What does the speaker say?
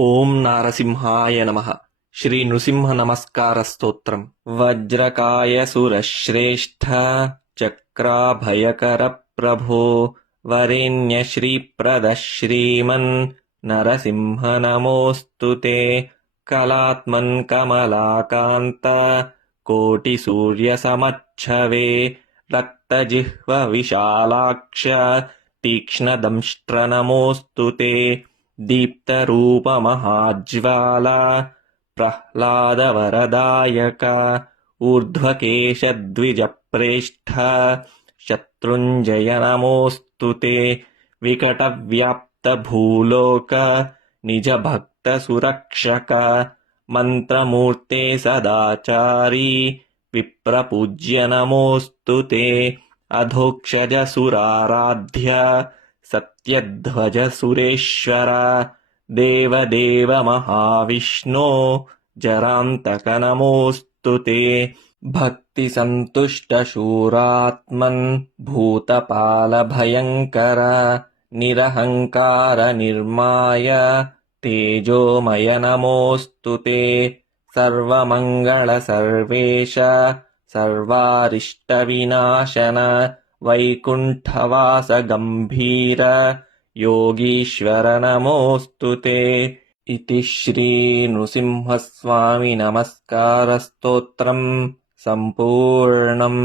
ಓಂ ನಾರಸಿಂಹಾಯ ನಮಃ. ಶ್ರೀ ನೃಸಿಂಹ ನಮಸ್ಕಾರ ಸ್ತೋತ್ರಂ. ವಜ್ರಕಾಯ ಸುರಶ್ರೇಷ್ಠ ಚಕ್ರಾಭಯಕರ ಪ್ರಭೋ ವರೇಣ್ಯ ಶ್ರೀಪ್ರದ ಶ್ರೀಮನ್ ನರಸಿಂಹ ನಮೋಸ್ತುತೆ. ಕಲಾತ್ಮನ್ ಕಮಲಾಕಾಂತ ಕೋಟಿ ಸೂರ್ಯ ಸಮಚ್ಛವೇ ರಕ್ತಜಿಹ್ವ ವಿಶಾಲಾಕ್ಷ ತೀಕ್ಷ್ಣದಂಷ್ಟ್ರ ನಮೋಸ್ತುತೆ. ದೀಪ್ತರೂಪ ಮಹಾಜ್ವಾಲಾ ಪ್ರಹ್ಲಾದ ವರದಾಯಕ ಊರ್ಧ್ವಕೇಶ ದ್ವಿಜಪ್ರೇಷ್ಠ ಶತ್ರುಂಜಯ ನಮೋಸ್ತುತೆ. ವಿಕಟವ್ಯಾಪ್ತ ಭೂಲೋಕ ನಿಜ ಭಕ್ತ ಸುರಕ್ಷಕ ಮಂತ್ರಮೂರ್ತೆ ಸದಾಚಾರಿ ವಿಪ್ರಪೂಜ್ಯ ನಮೋಸ್ತುತೆ. ಅಧೋಕ್ಷಜ ಸುರಾರಾಧ್ಯ ಸತ್ಯಧ್ವಜ ಸುರೇಶ್ವರ ದೇವದೇವ ಮಹಾವಿಷ್ಣೋ ಜರಾಂತಕ ನಮೋಸ್ತುತೆ. ಭಕ್ತಿ ಸಂತುಷ್ಟ ಶೂರಾತ್ಮನ್ ಭೂತಪಾಲ ಭಯಂಕರ ನಿರಹಂಕಾರ ನಿರ್ಮಾಯ ತೇಜೋಮಯ ನಮೋಸ್ತುತೆ. ಸರ್ವಮಂಗಳ ಸರ್ವೇಶ ಸರ್ವಾರಿಷ್ಟ ವಿನಾಶನ ವೈಕುಂಠವಾಸ ಗಂಭೀರ ಯೋಗೀಶ್ವರ ನಮೋಸ್ತುತೆ. ಇತಿ ಶ್ರೀ ನೃಸಿಂಹಸ್ವಾಮಿ ನಮಸ್ಕಾರ ಸ್ತೋತ್ರಂ ಸಂಪೂರ್ಣಂ.